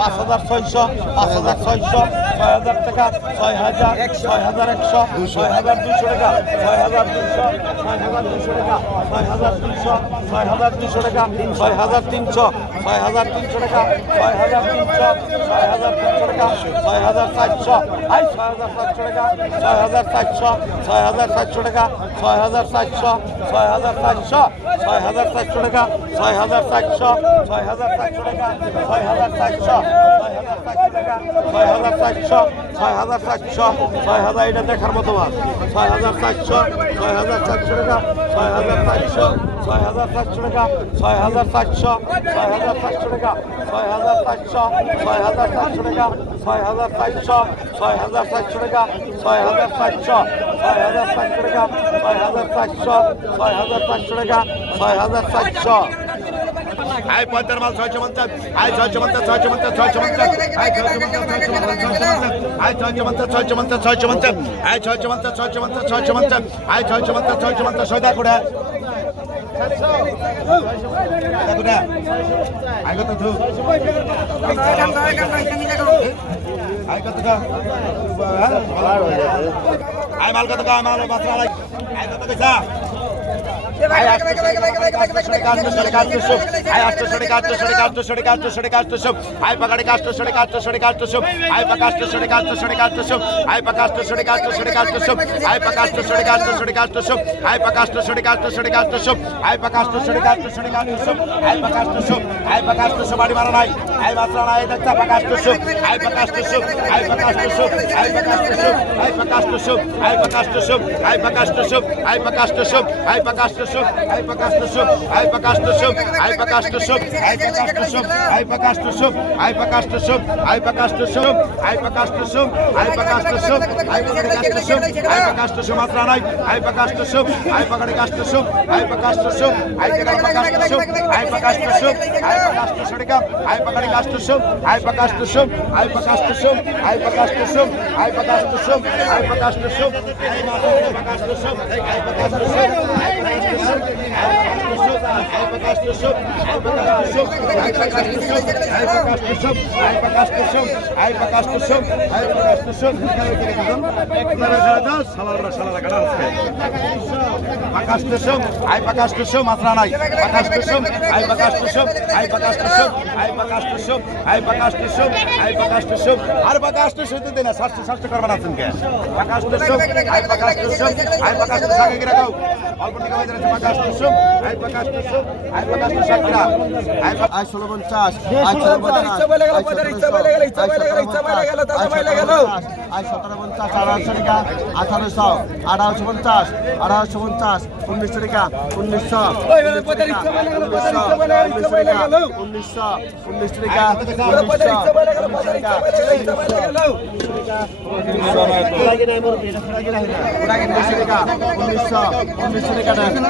পাঁচ হাজার ছয়শো পাঁচ হাজার ছয়শো ছয় হাজার টাকা ছয় হাজার ছয় হাজার একশো ছয় হাজার দুশো টাকা ছয় হাজার দুশো ছয় হাজার দুশো টাকা ছয় হাজার দুশো ছয় হাজার দুশো টাকা ছয় হাজার তিনশো ছয় হাজার তিনশো টাকা ছয় হাজার তিনশো ছয় হাজার তিনশো টাকা ছয় হাজার চারশো আই ছয় হাজার চারশো টাকা ছয় হাজার চারশো ছয় হাজার চারশো টাকা ছয় হাজার চারশো ছয় হাজার চারশো ছয় হাজার চারশো টাকা ছয় হাজার চারশো ছয় হাজার চারশো টাকা ছয় হাজার চারশো ছয় হাজার চারশো ছয় হাজার চারশো ছয় হাজার এটা দেখার মতো মাছ ছয় হাজার চারশো ছয় হাজার চারশো টাকা ছয় হাজার চারশো ছয় হাজার চারশো টাকা ছয় হাজার চারশো ছয় হাজার চারশো টাকা ছয় হাজার চারশো ছয় হাজার চারশো টাকা ছয় হাজার চারশো ছয় হাজার চারশো টাকা ছয় হাজার চারশো ছয় হাজার চারশো টাকা ছয় হাজার চারশো ছয় হাজার চারশো টাকা ছয় হাজার চারশো আই পঞ্চাশ মাল ছয়শো পঞ্চাশ আই ছয়শো পঞ্চাশ ছয়শো পঞ্চাশ ছয়শো পঞ্চাশ আই ছয়শো পঞ্চাশ ছয়শো পঞ্চাশ ছয়শো পঞ্চাশ আই ছয়শো পঞ্চাশ ছয়শো পঞ্চাশ ছয়শো পঞ্চাশ আই ছয়শো পঞ্চাশ ছয়শো পঞ্চাশ ছয়শো পঞ্চাশ আই মাল কত আই মাল মাত্র আই কত আই প্রকাশ আই প্রকাশ আই প্রকাশ আই প্রকাশ পাকা আটশো টাকা আটশো টাকা আটশো আই পাকা আটশো টাকা আটশো টাকা আটশো আই পাকা আটশো আই পাকা আটশো বাড়ি মারা নাই আই মাত্রা নাই দেখতা পাকা আটশো আই পাকা আটশো আই পাকা আটশো আই পাকা আটশো আই পাকা আটশো আই পাকা আটশো আই পাকা আটশো আই পাকা আটশো আই পাকা আটশো আই পাকা আটশো আই পাকা আকাশম আই পাকাশম মাত্রা নাই আকাশম আই পাকাশম আই পাকাশম আই পাকাশম আই পাকাশম আই পাকাশম আর পাকাশম তো দেনা ষষ্ঠ ষষ্ঠ করবার আছেন কে পাকাশম আই পাকাশম আই পাকাশম আগে রাখো অল্প টাকা বাইরে আই পাকাশম সাতরা আই আই ষোলো পঞ্চাশ আই সতেরো পঞ্চাশ আঠারোশো টাকা আঠারোশো আঠারোশো পঞ্চাশ আঠারোশো পঞ্চাশ উনিশশো টাকা উনিশশো উনিশশো উনিশশো টাকা উনিশশো উনিশশো টাকা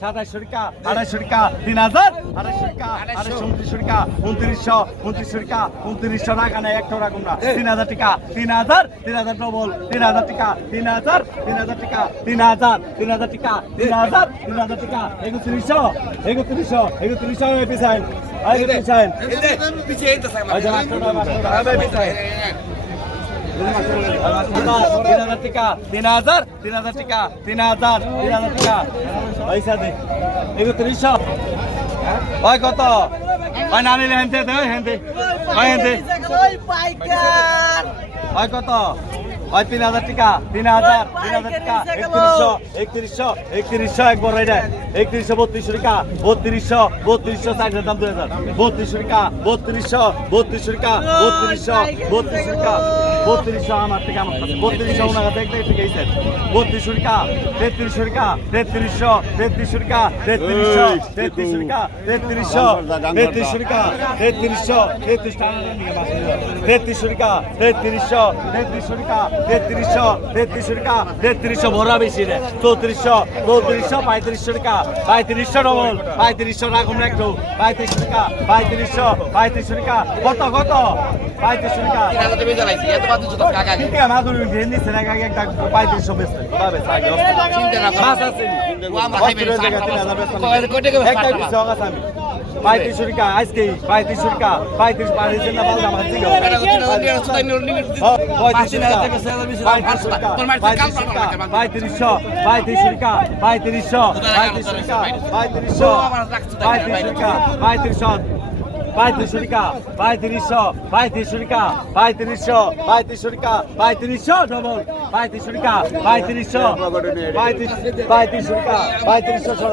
সাতাইশশো টাকা আড়াইশো টাকা তিন হাজার আড়াইশো টাকা আড়াইশো উনত্রিশশো টাকা উনত্রিশশো উনত্রিশশো টাকা উনত্রিশশো টাকা নেই একটা রাখুন না তিন হাজার টাকা তিন হাজার তিন হাজার ডবল তিন হাজার টাকা তিন হাজার তিন হাজার টাকা তিন হাজার তিন হাজার টাকা তিন হাজার তিন হাজার টাকা একত্রিশশো একত্রিশশো একত্রিশশো পিছাইন পিছাইন তিন হাজার টাকা তিন হাজার তিন হাজার টাকা তিন হাজার তিন হাজার টাকা পয়সা দে একত্রিশশো ভাই কত ভাই না নিলে হেনতে দে হেনতে ভাই কত ভাই তিন হাজার টাকা তিন হাজার তিন হাজার টাকা। একত্রিশশো একত্রিশশো একত্রিশশো একবার এটা একত্রিশশো বত্রিশশো টাকা বত্রিশশো বত্রিশশো ষাট দাম দুই হাজার। বত্রিশশো টাকা বত্রিশশো বত্রিশশো টাকা বত্রিশশো বত্রিশশো টাকা। বত্রিশশো আমার থেকে আমার কাছে বত্রিশশো ওনার কাছে একটা থেকে এই সেট বত্রিশশো টাকা তেত্রিশশো টাকা তেত্রিশশো তেত্রিশশো টাকা তেত্রিশশো তেত্রিশশো টাকা তেত্রিশশো তেত্রিশশো টাকা তেত্রিশশো তেত্রিশ টাকা তেত্রিশশো টাকা তেত্রিশশো তেত্রিশশো টাকা তেত্রিশশো তেত্রিশশো টাকা তেত্রিশশো ভরা বেশি রে। চৌত্রিশশো চৌত্রিশশো পঁয়ত্রিশশো টাকা পঁয়ত্রিশশো ডবল পঁয়ত্রিশশো রাখুন একটু। পঁয়ত্রিশশো টাকা পঁয়ত্রিশশো পঁয়ত্রিশশো টাকা। কত কত? পঁয়ত্রিশশো টাকা। মাদুর ভেন্দি সেনা আগে একটা পঁয়ত্রিশশো বেচতে। পাবে আছে একটা কিছু আমি। পঁয়ত্রিশশো টাকা আজকে পঁয়ত্রিশশো টাকা পঁয়ত্রিশ পাঠিয়েছেন না মাছ দিকে পঁয়ত্রিশশো পঁয়ত্রিশশো টাকা পঁয়ত্রিশশো পঁয়ত্রিশশো টাকা পঁয়ত্রিশশো পঁয়ত্রিশশো টাকা পঁয়ত্রিশশো পঁয়ত্রিশশো টাকা পঁয়ত্রিশশো পঁয়ত্রিশশো টাকা পঁয়ত্রিশশো পঁয়ত্রিশশো টাকা পঁয়ত্রিশশো ডবল পঁয়ত্রিশশো টাকা পঁয়ত্রিশশো পঁয়ত্রিশ পঁয়ত্রিশশো টাকা পঁয়ত্রিশশো